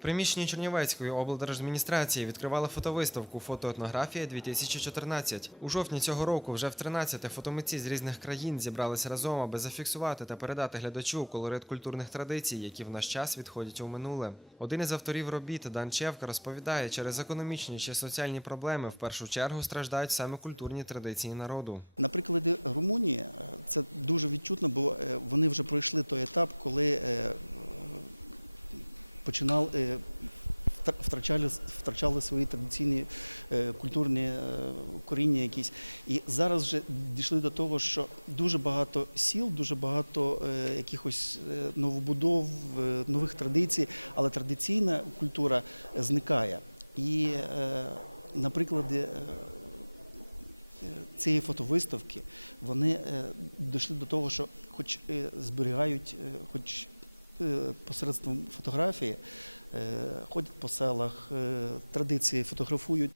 В приміщенні Чернівецької облдержадміністрації відкривали фотовиставку Фотоетнографія 2014. У жовтні цього року вже в 13 фотомитці з різних країн зібралися разом, аби зафіксувати та передати глядачу колорит культурних традицій, які в наш час відходять у минуле. Один із авторів робіт Дан Чевка розповідає, через економічні чи соціальні проблеми в першу чергу страждають саме культурні традиції народу.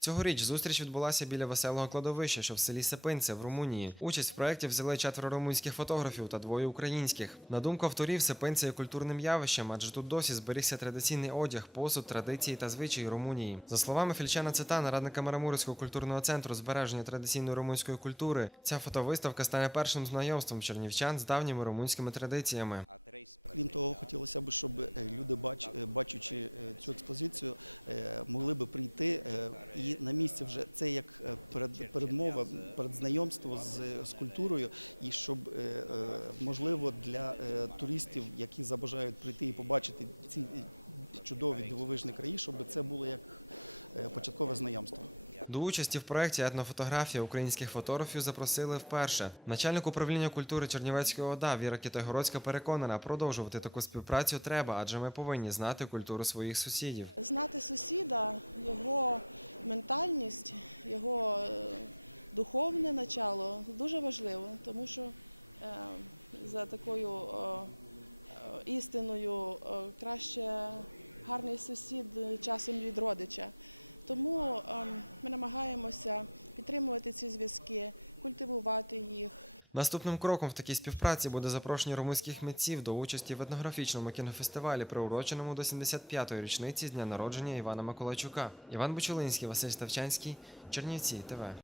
Цьогоріч зустріч відбулася біля веселого кладовища, що в селі Сепинце в Румунії. Участь в проєкті взяли четверо румунських фотографів та двоє українських. На думку авторів, Сепинце є культурним явищем, адже тут досі зберігся традиційний одяг, посуд, традиції та звичаї Румунії. За словами Фільчана Цитана, радника Марамурського культурного центру збереження традиційної румунської культури, ця фотовиставка стане першим знайомством чернівчан з давніми румунськими традиціями. До участі в проєкті етнофотографія українських фотографів запросили вперше. Начальник управління культури Чернівецької ОДА Віра Китайгородська переконана, продовжувати таку співпрацю треба, адже ми повинні знати культуру своїх сусідів. Наступним кроком в такій співпраці буде запрошення румунських митців до участі в етнографічному кінофестивалі, приуроченому до 75-ї річниці з дня народження Івана Миколайчука. Іван Бучулинський, Василь Ставчанський, Чернівці ТВ.